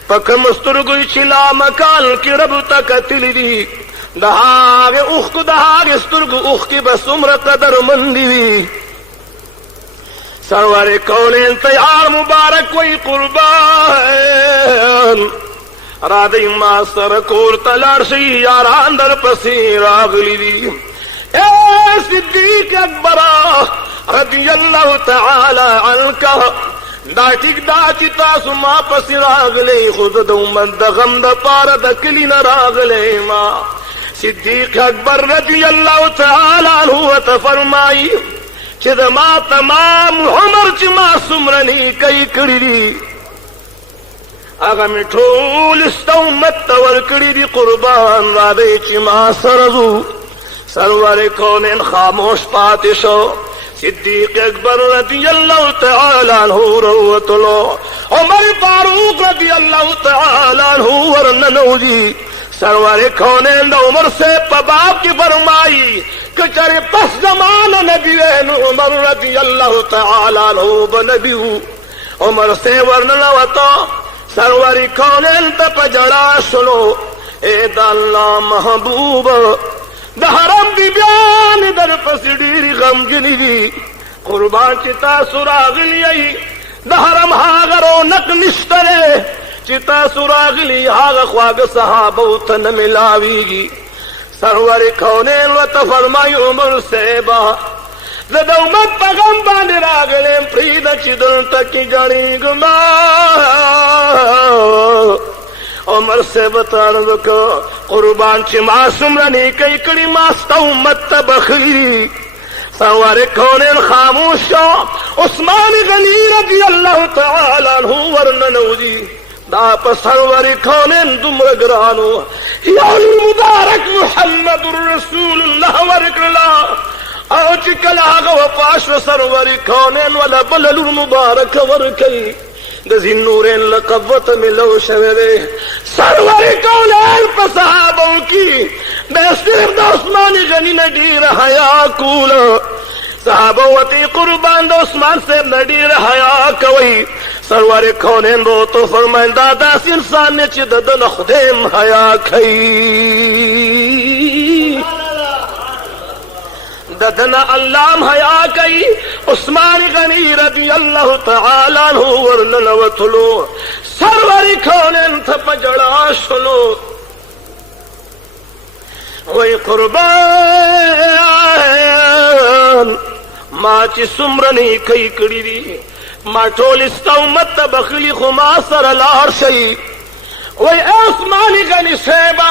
پکم استرگوی چلا مکان کی رب تکتلی دی دہاگ اخک دہاگ استرگو اخ کی بسمر قدر مندی دی سرور کونین تیار مبارک وی قربان رادی ما سر کور تلارشی یاران در پسی راغلی دی اے صدیق اکبر رضی اللہ تعالی عنہ دا ٹک دا چتا سما پسی راغلی خود دو من دا غم دا پار دا کلی نراغلی ما صدیق اکبر رضی اللہ تعالی عنہ تفرمائی چد ما تمام عمر چ ما سمرنی کئی کری دی آغا میں ٹھول استا امت تور کری دی قربان را دے چی ما سرزو سرور کونین خاموش پاتشو صدیق اکبر رضی اللہ تعالی عنہ روتلو عمر فاروق رضی اللہ تعالی عنہ ورننو جی سرور کونین دا عمر سے پباب کی فرمائی کچھر پس زمان نبیوین عمر رضی اللہ تعالی عنہ بنبیو عمر سے ورننو تو سروری کونین تا پجڑا سنو اے دا اللہ محبوب دا حرم بی بیان در پسیڈیری غم گنی دی قربان چتا سراغلی دا حرم ہاگرو نق نشترے چتا سراغلی ہاگ خواگ صحابو تن ملاویگی سروری کونین و تفرمائی عمر سیبا زد امت پغم باندې راغلم پرید چې دلته کې جړې ګما عمر سے بتاړ وکړه قربان چې ما سمرنی کوي کړي ما ستا امت ته بخلی سوار کونین خاموش عثمان غنی رضی اللہ تعالی عنہ ورننوزی دا پسرور کونین دمر گرانو یا المبارک محمد الرسول اللہ ورکلا او چکل آغا وفاش سرور کونین ولا بلل مبارک ورکی دزی نورین لقوت ملو شوئے سرور کونین پا صحابوں کی بے صرف دا عثمان غنی ندیر حیا کولا صحابہ وتی قربان دا عثمان سے ندیر حیا کوئی سرور کونین رو تو فرمائن دادا سی انسان نے چی ددن خدیم حیا کئی ددنا اللہ حیا کئی عثمان غنی رضی اللہ تعالی عنہ ورننوتلو سرور کونین تھپ جڑا سنو وی قربان ما چی سمرنی کئی کڑی دی ما ٹول استا امت بخلی خما سر لار شئی وی عثمان غنی سیبا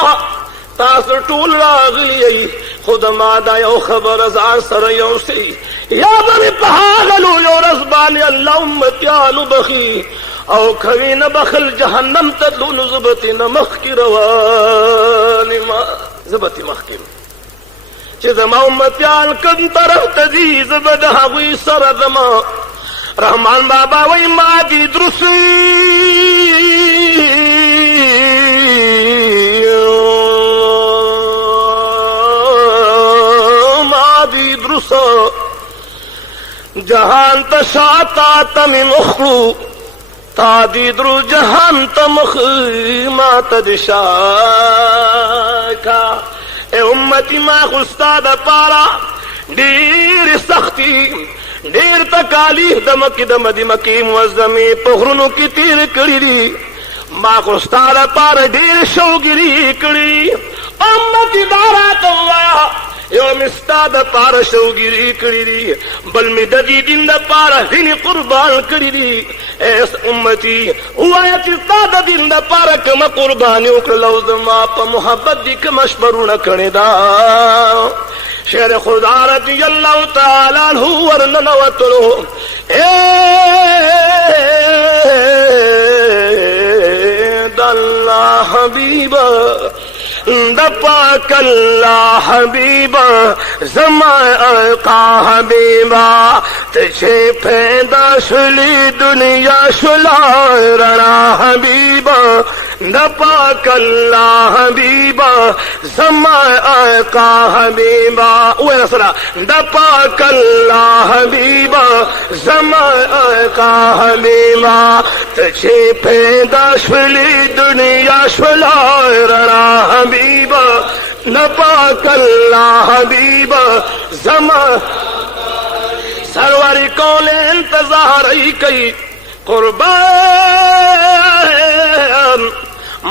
تاثر ٹول راغلی خود ما دا یو خبر ازار سر یو سی یا بنی پہاگلو یو رزبانی اللہ امتیالو بخی او کھوی نبخل جہنم تدلو نزبتی نمخ کی روانی ما زبتی مخ کی چیز ما امتیال کن طرف تزی زبد حوی سر دما رحمان بابا وی ما دی درسی جہان تشاتا تمن اخلو تا دیدرو جہان تمخ ما تدشا کا اے امتی ما خستاد پارا دیر سختی دیر تکالیف دمکی دمدی مکی موزمی پخرنو کی تیر کری دی ما خستاد پارا دیر شوگری کری امتی دارا توا یوم استاد پارا شوگیری کری دی بل می ددی دن دا پارا ہنی قربان کری دی ایس امتی وایت استاد دن دا پارا کم قربانی اکر لوز ما پا محبت دی کم اشبرون کرنی دا شیر خدا رضی اللہ تعالی عنہ ورننوتلو کلا حبیبا زما آقا حبیبا تجھے پیدا شلی دنیا شلارنا حبیبا دپا کلا حبیبا زما آقا حبیبا اوہ نصرہ دپا کلا حبیبا زما آقا حبیبا تجھے پیدا شلی دنیا شلارنا حبیبا نپا کلا حبیبا زما سرور کول انتظار ای کئی قربان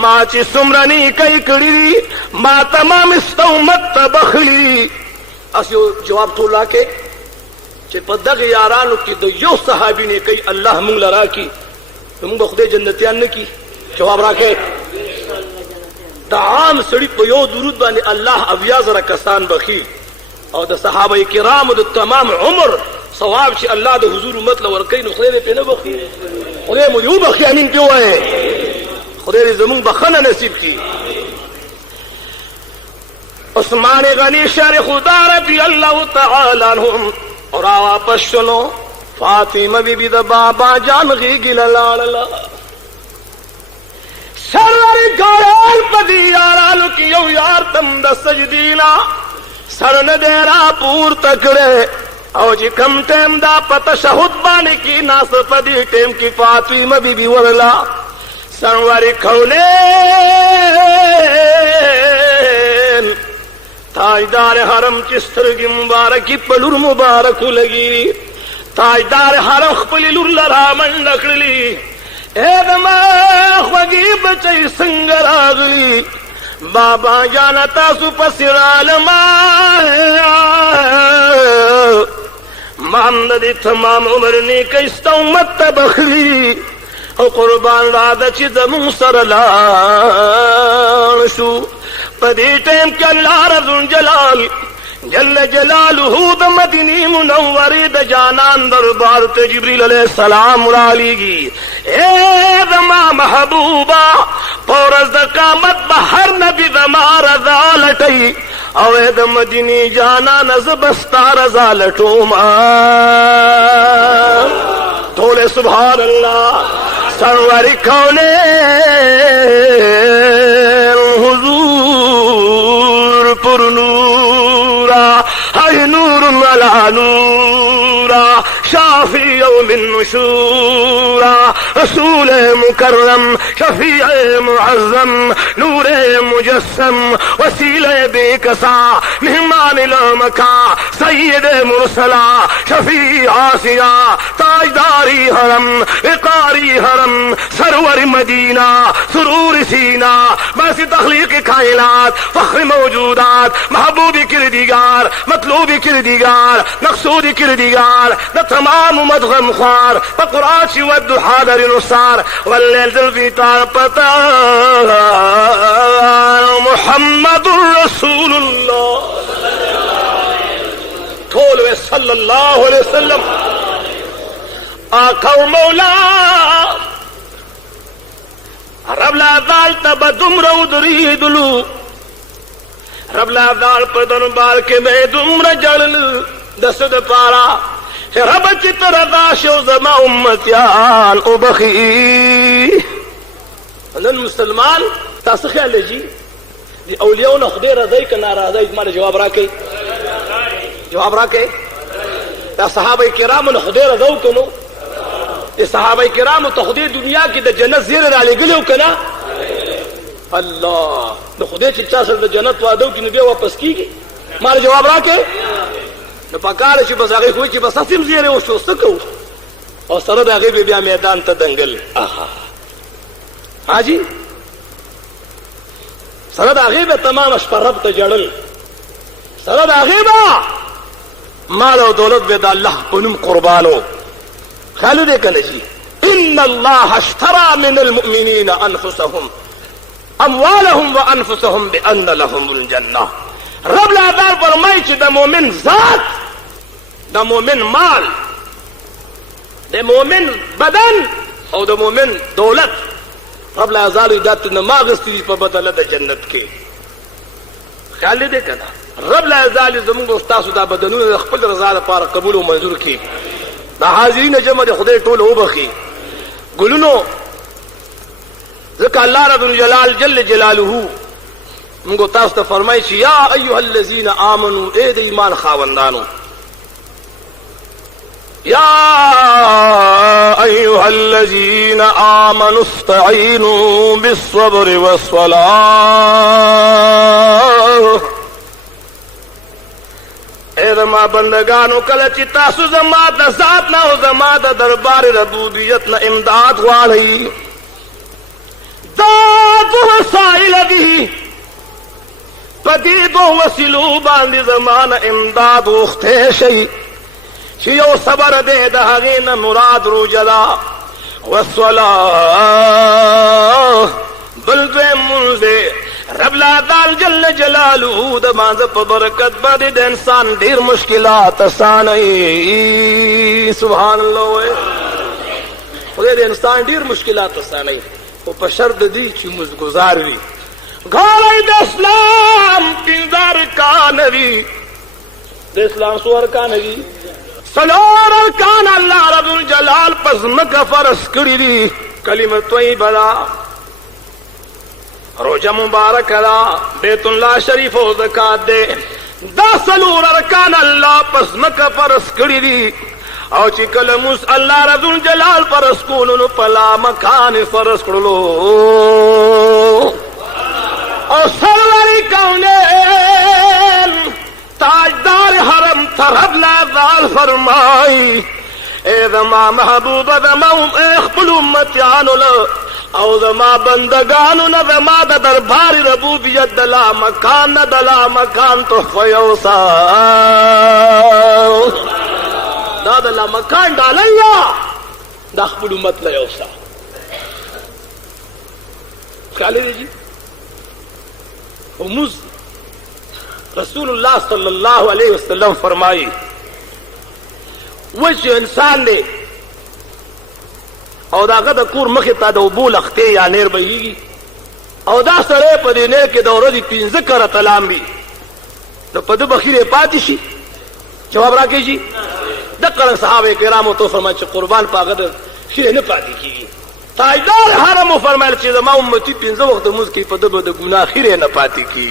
ما چی سمرنی کئی کری ما تمام استومت تبخلی اسیو جواب تولا کے چی پدغ یارانو کی دو یو صحابی نے کئی اللہ مونگ لرا کی مونگ بخدے جنتیان نے کی جواب راکے دا عام سڑی پا یو درود باندے اللہ اویا ذرا کسان بخی اور دا صحابہ کرام دا تمام عمر ثواب چی اللہ دا حضور امت لورکی نو خدے پہ نہ بخی خدے مجھو بخی امین پیو ہے خدے زمون بخنا نصیب کی عثمان غنی شر خدا رضی اللہ تعالی عنہم اور واپس چلو فاطمہ بی بی دا بابا جان غیگی للالا سرور گورال پدی یارانو کی یو یار تم دا سجدینا سر ندیرا پور تکڑے او جی کم ٹیم دا پتا شہد بانے کی ناس پدی ٹیم کی فاطمہ بی بی ورلا سرور کھولین تاجدار حرم چسترگی مبارکی پلور مبارک لگی تاجدار حرم خپلی لور لرا من لکڑلی اے دما خوگی بچی سنگر آگلی بابا جانا تاسو پسر عالما محمد تمام عمر نے کئیستا امت تبخلی او قربان رادا چی زمون سر لانشو پدی ٹیم کے اللہ رضون جلال جل جلالہ دا مدینی منوری دا جانان دربار تے جبریل علیہ السلام رالی گی اے دما محبوبا پورز دا قامت بہر نبی دما رضا لٹی او اے دا مدینی جانان زبستا رضا لٹو ما تولے سبحان اللہ سرور کونین حضور پر نورا ہے نور علی نورا شافی یوم النشورا رسول مکرم شفیع معظم نور مجسم وسیلہ بے کسا مہمان لامکا سید مرسلا شفیع آسیہ تاجداری حرم وقاری حرم سرور مدینہ سرور سینہ باعث تخلیق کائنات فخر موجودات محبوب کردگار مطلوب کردگار مقصود کردگار دا تمام مدغم خوار بقرآن والدحا در نصار واللیل ذل فیتار پتان محمد رسول اللہ تولوے صلی اللہ علیہ وسلم آقا و مولا رب لا دال تب دم رو دریدلو رب لا دال پدن بار کے میں دم رجل دست پارا رب چتر داشو زما امتیان او بخی نن مسلمان تاسو خیال جی دی اولیاء نو خدای رضای که ناراضی مال جواب راکې جواب راکې دا صحابه کرام نو خدای رضاو کنو دی صحابه کرام ته خدای دنیا کې د جنت زیر را لګلو کنه الله نو خدای چې چا سره د جنت وعده کوي نو بیا واپس کیږي مال جواب راکې نو پکاره چې بس هغه خو چې بس اسیم زیره او شو سکو او سره د هغه بیا میدان ته دنګل آها حاجی سره د هغه به تمام شپه رب ته جړل سره د هغه به مال او دولت به د الله په نوم قربانو خالو دې کله شي ان الله اشترى من المؤمنين انفسهم اموالهم وانفسهم بان لهم الجنه رب العالمین فرمایي چې د مؤمن ذات د مؤمن مال د مؤمن بدن او د مؤمن دولت رب العالمین دات نه ماغستی په بدله د جنت کې خیال دې کړه رب لا زال زموږ استاد دا بدنونه خپل رضا لپاره قبول او منظور کړي. دا حاضرین جمع د خدای ټول وبخي ګلونو ځکه الله رب الجلال جل جلاله موږ تاسو ته فرمایي چې یا ایها الذین آمنوا اے د ایمان خاوندانو یا ایها الذین آمنوا استعینوا بالصبر والصلاة. اے زما بندگانو کله چې تاسو زما د ذات نه او زما د دربار ربوبیت نه امداد غواړئ دا دو وسائل دي پدې دو وسیلو باندې زمانه امداد وخته شي چې یو صبر دې د هغې نه مراد روجلا والصلاة بل دویم مونځ رب العال جل جلاله د مانځه په برکت باندې د انسان ډېر مشکلات اسانوي. سبحان الله وایي خدای د انسان ډېر مشکلات اسانوي خو په شرط دی چې مزګزار وي. غاړی د اسلام پنځه ارکان وي. د اسلام څو ارکان وي؟ څلور ارکان الله رب الجلال په ځمکه فرض کړي دي. کلمه طیبه ده، روزه مبارکه ده، بیت الله شریف او زکات ده. دا څلور ارکان الله په ځمکه فرض کړي دي او چې کله موس الله رب الجلال فرض کولو نو پلا مکان فرض کړلو او سرور کونین تاجدار حرم ترب لازال فرمائی اے زما محبوب زما خپل امتیانو له او زما بندگانو نه زما د دربار ربوبیت دلا مکان نه دلا مکان تحفه یوسا دا د لا مکان ډالیا دا خپل امت له یوسا خیال دی جی. اموز رسول اللہ صلی اللہ علیہ وسلم فرمائی وش انسان دے او دا غد کور مخی تا دا اوبو لختے یا نیر بہیگی او دا سرے پا دی نیر کے دورو دی پینزه کر تلام بی نو پا دو بخیر پاتی شی جواب را کے جی دقل صحابہ کرامو تو فرمائی چی قربان پا غد خیر نپاتی کی تاجدار حرمو فرمائل چی زما امتی پینزه وقت موز کی پا دو دا گناہ خیر نپاتی کی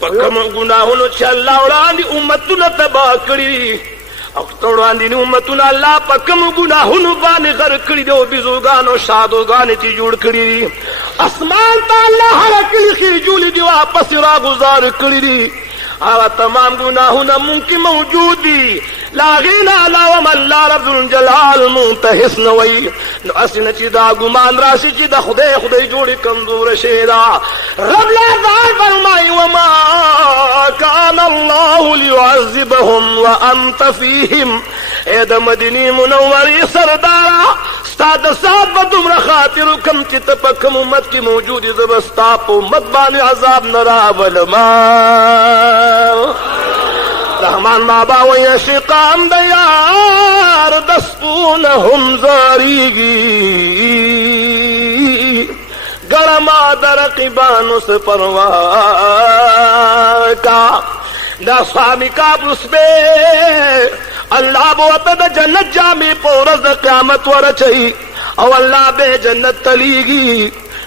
پا کم گناہونو چی اللہ اولاندی امتونا تباہ کری او توڑاندی امتونا اللہ پا کم گناہونو بانی غر کری دے و بیزوگانو شادوگانی تی جوڑ کری دی اسمان تا اللہ حرکلی خیر جولی دی واپس را گزار کری دی آوہ تمام گناہونا ممکن موجود دی لاغینا علاوہ اللہ رب الجلال منتحس نوئی نو اسن چی دا گمان راسی چی دا خدای خدای جوڑی کمزور شیدا رب لازال فرمائی وما کان اللہ لیعذبهم وانت فیہم اے دا مدینی منوری سردارا استاد ساتھ بدم رخاطر کم چی تپکم امت کی موجودی زبستا پو امت بانی عذاب نرا ولما رحمان بابا و یشقام دیار دسپون ہم زاریگی گرما در قبانو سے پرواہ کا دا سوامی کابرس بے اللہ بوتا دا جنت جامی پورز دا قیامت ورچئی او اللہ بے جنت تلیگی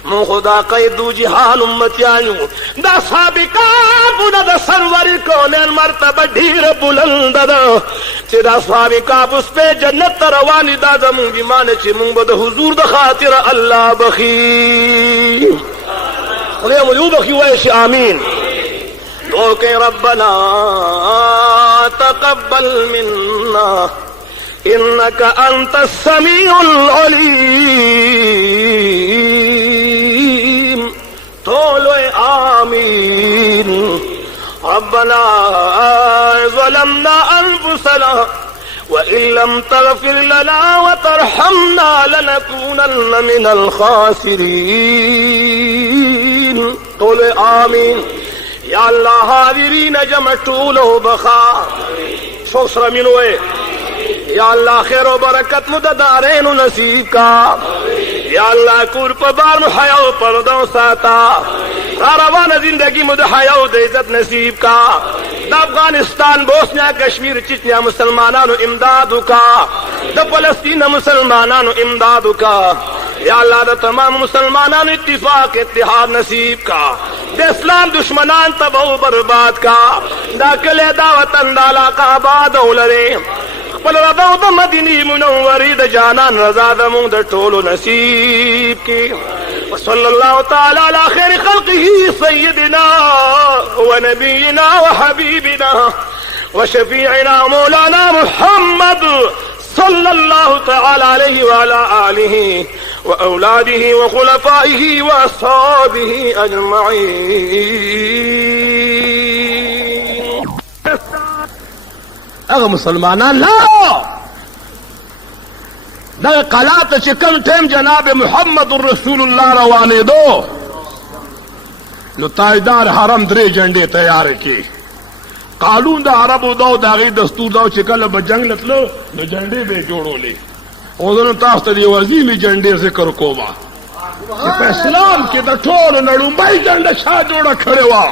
من خدا قیدو جہان امتیانو دا سابقاب دا سرور کونین مرتبہ ڈھیر بلند دا چی دا سابقاب اس پہ جنت روانی دا زمون جمانے چی من بدا حضور دا خاطر اللہ بخی خلیم یو بخی ویش آمین تو کہ ربنا تقبل منا انك انت السميع العليم قولوا آمين ربنا ظلمنا انفسنا وان لم تغفر لنا وترحمنا لنكونن من الخاسرين قولوا آمين یا اللہ حاضرین جمع طولو بخا شوسر منوے یا اللہ خیر و برکت مددارین و نصیب کا یا اللہ کور پا بار حیاء و پردوں ساتا روانہ زندگی مدحیا و عزت نصیب کا دا افغانستان بوسنیا کشمیر چچنیا مسلمانانو امدادو کا دا فلسطین مسلمانانو امدادو کا یا اللہ دا تمام مسلمانانو اتفاق اتحاد نصیب کا دا اسلام دشمنان تباہ و برباد کا دا کلے دا وطن دا علاقہ آباد اولرے پل رضا دا مدینی منوری دا جانان رضا دا مون دا ٹولو نصیب کی وصلی اللہ تعالی علی خیر خلقه سیدنا ونبینا وحبیبنا وشفیعنا مولانا محمد صلی اللہ تعالی علیہ وعلا آلہ واولاده وخلفائه واصحابه اجمعین. اگر مسلمانان لا دا قلات چکم ٹیم جناب محمد الرسول اللہ روانے دو لطائدار حرم درے جنڈے تیار کی قانون دا عرب دو داغی دستور دو چکل بجنگ لتلو نو جنڈے بے جوڑو لے اوزن تاستا دی وزیمی جنڈے ذکر کو با اسلام کے دا ٹھول نڑو بائی جنڈے شاہ جوڑا کھڑے وا